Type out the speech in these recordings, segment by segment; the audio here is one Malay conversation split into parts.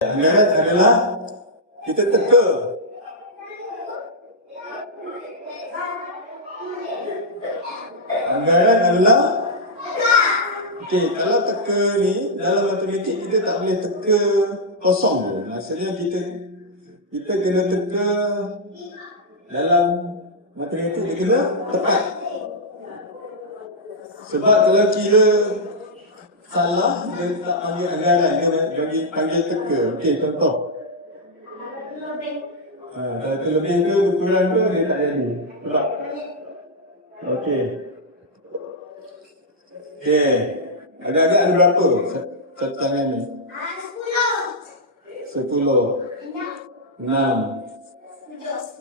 Anggaran adalah kita teka. Anggaran adalah kalau teka ni dalam matematik kita tak boleh teka kosong je. Maksudnya kita kena teka dalam matematik dia kena tepat. Sebab kalau kira salah, dia tak panggil anggaran, dia panggil teka. Contoh. Kalau terlebih ke, kurang ke, dia tak jadi. Betul. Agak-agak ada berapa catangan ni? 10 6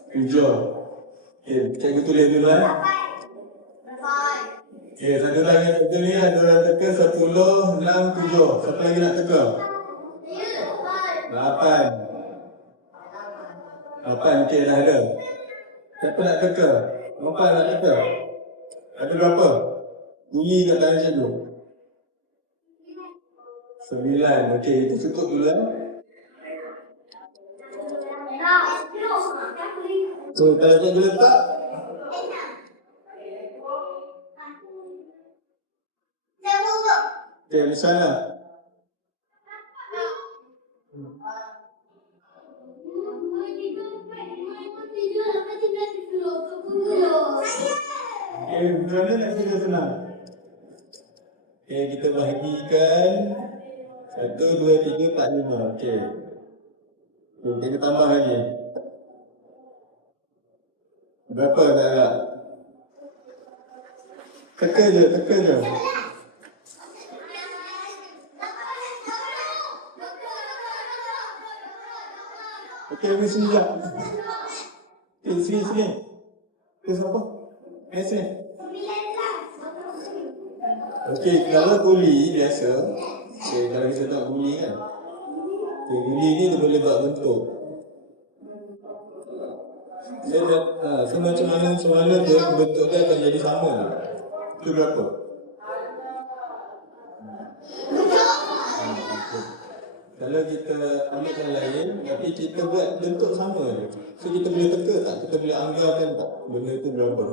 7 cikgu tulis dulu satu lagi teka ni ada orang teka 10 6 7. Siapa lagi nak teka? 8 dah ada. Siapa nak teka? 4 nak teka? Ada berapa? Bunyi kat tangan cikgu 9. Itu cukup dulu So, kalau cikgu letak misalnya mana nak kira senang? Kita bahagikan 1, 2, 3, 4, 5. Kita tambah lagi. Berapa tak ada? Teka je. Habis sini sekejap. Sini. Siapa? Sini. Kalau guli biasa, kalau kita nak guli kan, guli ni dia boleh buat bentuk. Macam mana dia bentuk dia akan jadi sama. Itu berapa? Kalau kita ambilkan lain, tapi kita buat bentuk sama je. So kita boleh teka tak? Kita boleh anggarkan tak? Benda itu berapa?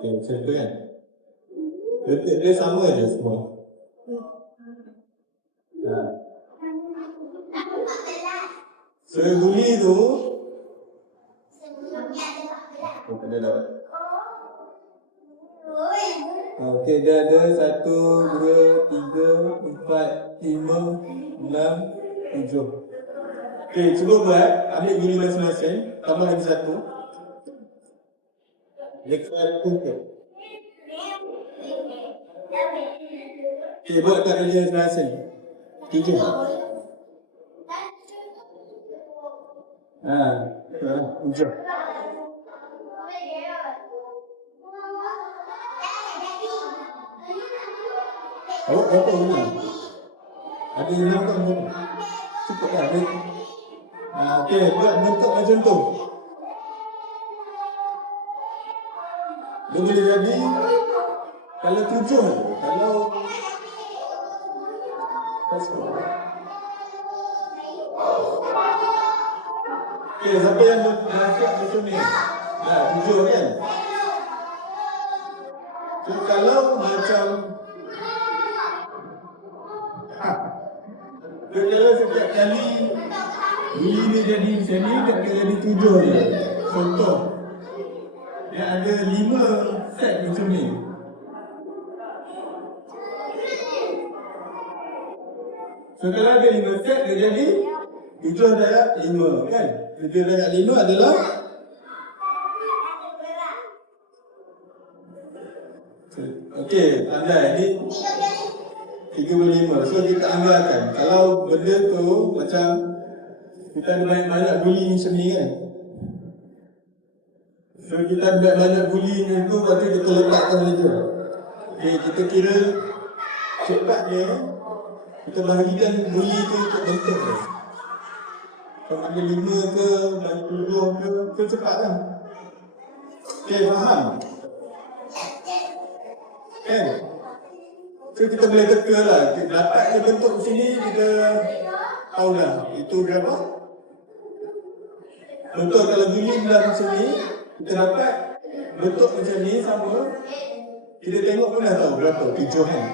Macam tu kan? Bentuk dia sama je semua. So guli tu kita dapat. Dia ada 1, 2, 3, 4, 5, 6, 7. Cuba buat. Ambil guli masing-masing. Tambah lagi 1. Dekat tu. Buat kat guli masing-masing. 3. Hujung. Awak berapa guna? Ada 6 ke berapa? Cukup lah. Buat bentuk macam tu. Dia boleh jadi kalau 7. Kalau siapa yang buat macam ni? 7 kan? So kalau macam kalau setiap kali guli ni jadi macam ni, dia akan jadi 7 je. Contoh, dia ada 5 set macam ni. So kalau ada 5 set, dia jadi 7 darab 5 kan? 7 darab 5 adalah pandai ni 35. So kita anggarkan kalau benda tu macam kita ada banyak-banyak guli macam ni kan. So kita ada banyak guli ni tu, lepas tu kita letakkan saja. Kita kira cepat dia. Kita bahagikan guli tu untuk bentuk dia. Kalau ada 5 ke, bagi 7 ke, cepat kan? Faham? So kita boleh teka lah, kita dapat je bentuk sini, kita tahu lah itu berapa. Bentuk kalau buli belah macam ni, kita dapat bentuk macam ni sama. Kita tengok pun dah tahu berapa, 7 kan?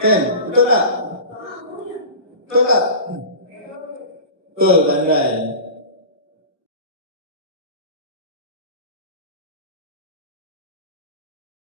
Kan? Betul tak? Betul tak? Betul, pandai.